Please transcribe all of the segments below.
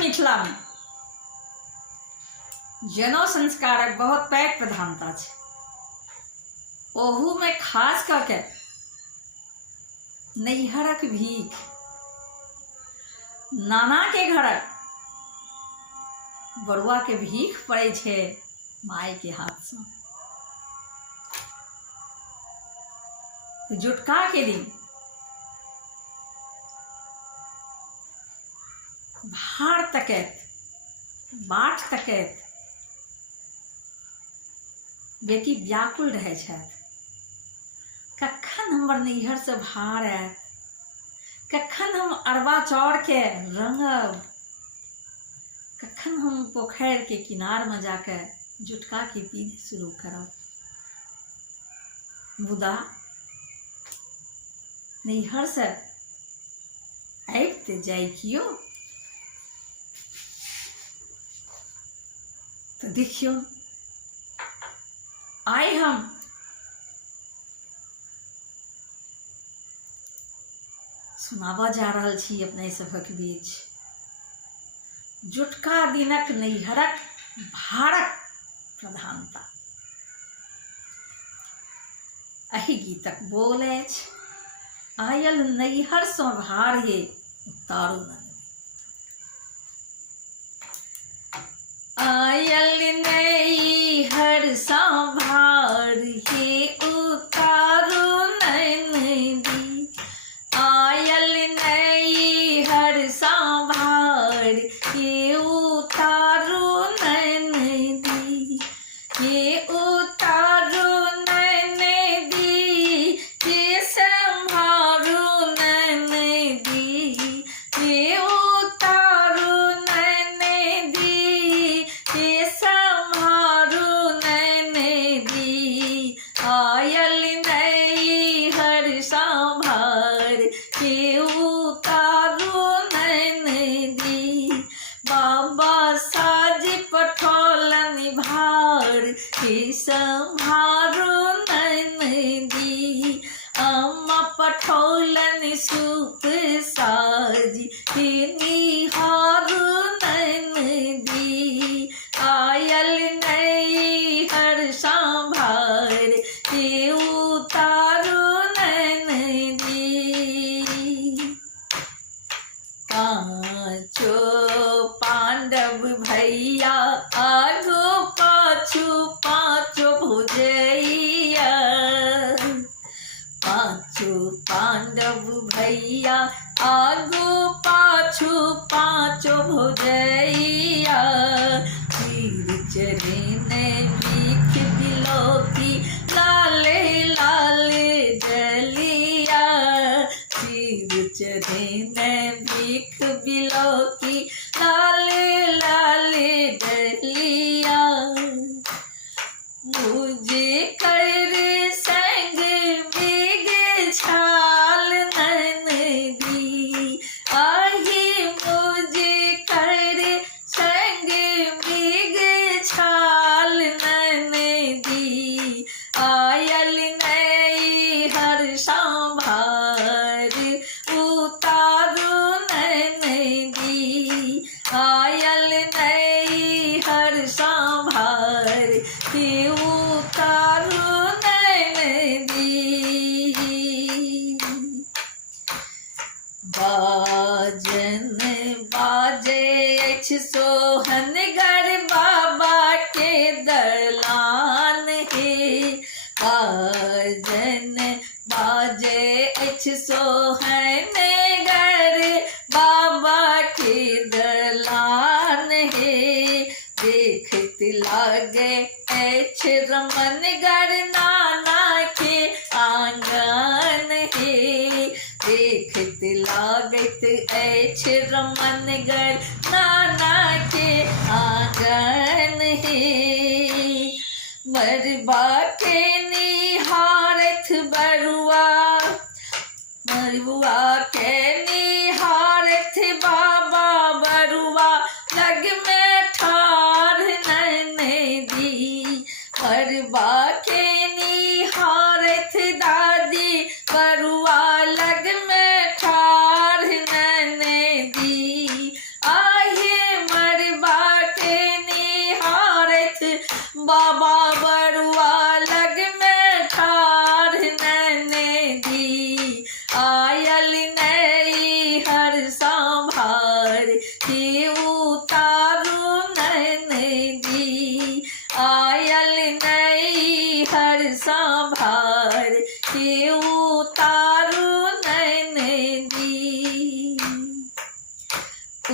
मिथिला में जनेऊ संस्कारक बहुत पैघ प्रधानता छै। ओहू में खास कऽ के नैहरक भीख, नाना के घरक बरुआ के भीख पड़े छै माय के हाथ से। जुटका के दिन भार तकैत, बाट तकैत बेटी व्याकुल रहै छथि। कखन हमर नैहर से भार आयत, कखन हम अरबा चाउर के रंगब, कखन हम पोखर के किनार में जाके जुटका के पीने शुरू करब। मुदा नैहर से आबिते जाय कियो तो देखियो आइ हम सुनाबा जा रहल छी अपने सभक बीच जुटका दिनक नैहरक भारक प्रधानता। एहि गीतक बोल अछि, आयल नैहर सँ भार हे उतारू न। आयल नैहर सँ भार हे उतारू नैनदी, आयल नैहर सँ भार हे उतारू नैनदी, हे उतारू नैनदी, हे संभारू नैनदी, हे उतारू नैनदी, हे संभारू नैनदी। आयल नैहर सँ भार हे उतारू नैनदी, बाबा साज पठौलन भार हे संभारू नैनदी, अम्मा पठौलन सूप साज हे निहारू नैनदी। आयल नैहर सँ भार हे उतारू नैनदी। पाँचो पांडव भैया आगू पाछू पाँचो भुजैया, पाँचो पांडव भैया आगू पाछू पाँचो भुजैया। तीर चरने भीख बिलोकी लाले लाले जलिया, तीर चरने भीख बिलोकी लाले लाले डलिया। मुझे कर संग बिग छाल नैनदी, आही मुझे कर संग बिग छाल नैनदी। आयल नैहर सँ भार उतारू नैनदी, आयल नैहर सँ भार हे उतारू नैनदी। बाजन बाजे अछि सोहनगर बाबा के दलान हे, बाजन बाजे अछि सोहनगर बाबा के दलान हे। देखत लागे अछि रमनगर नाना के आंगन हे, देखत लागत अछि रमनगर नाना के आंगन हे। मरबा के निहारथ बरुआ, मरुआ के निहारथ बाबा बरुआ लग में ठाढ़ नैनदी। मरबा के निहारथ दादी बरुआ लग में ठाढ़ नैनदी। आहे हे उतारू नैनदी आयल नई हर संभार हे उतारू नैनदी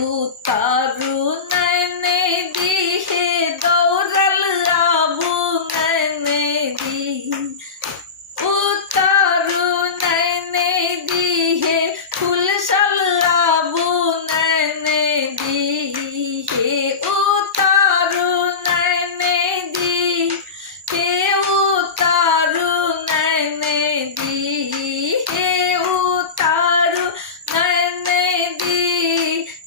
उतारू नैनदी हे दौड़ल आबू नैनदी उतारू नैनदी हे फुलसल आबू नैनदी हे उतारू नैनदी हे उतारू नैनदी हे उतारू नैनदी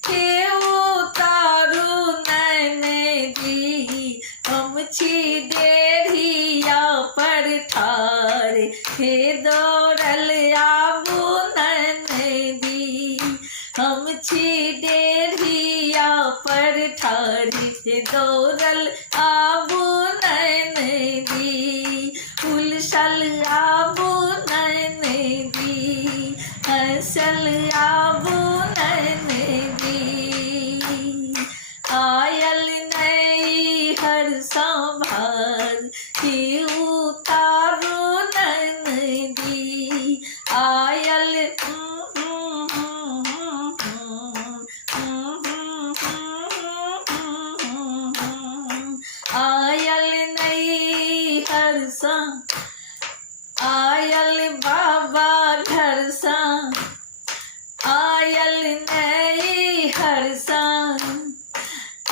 हे उतारू नैनदी हम छी डेढ़िया पर ठार हे दौड़ल आबू नैनदी हम छी डेढ़िया पर ठार हे दौड़ल आबू नैनदी उलसल आबू नैनदी हंसल आबू नैनदी आयल नई हर संभार हे उतारू नैनदी आयल आयल नई हर आयल बाबा घर आयल नई हर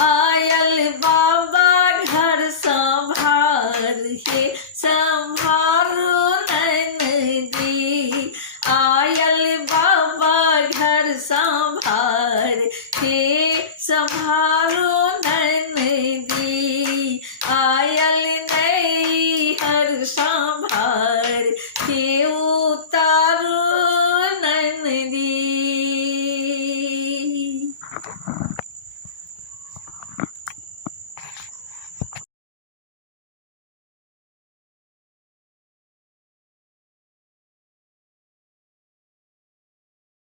आयल बाबा घर संभार हे संभारू नैनदी आयल बाबा घर संभार हे संभार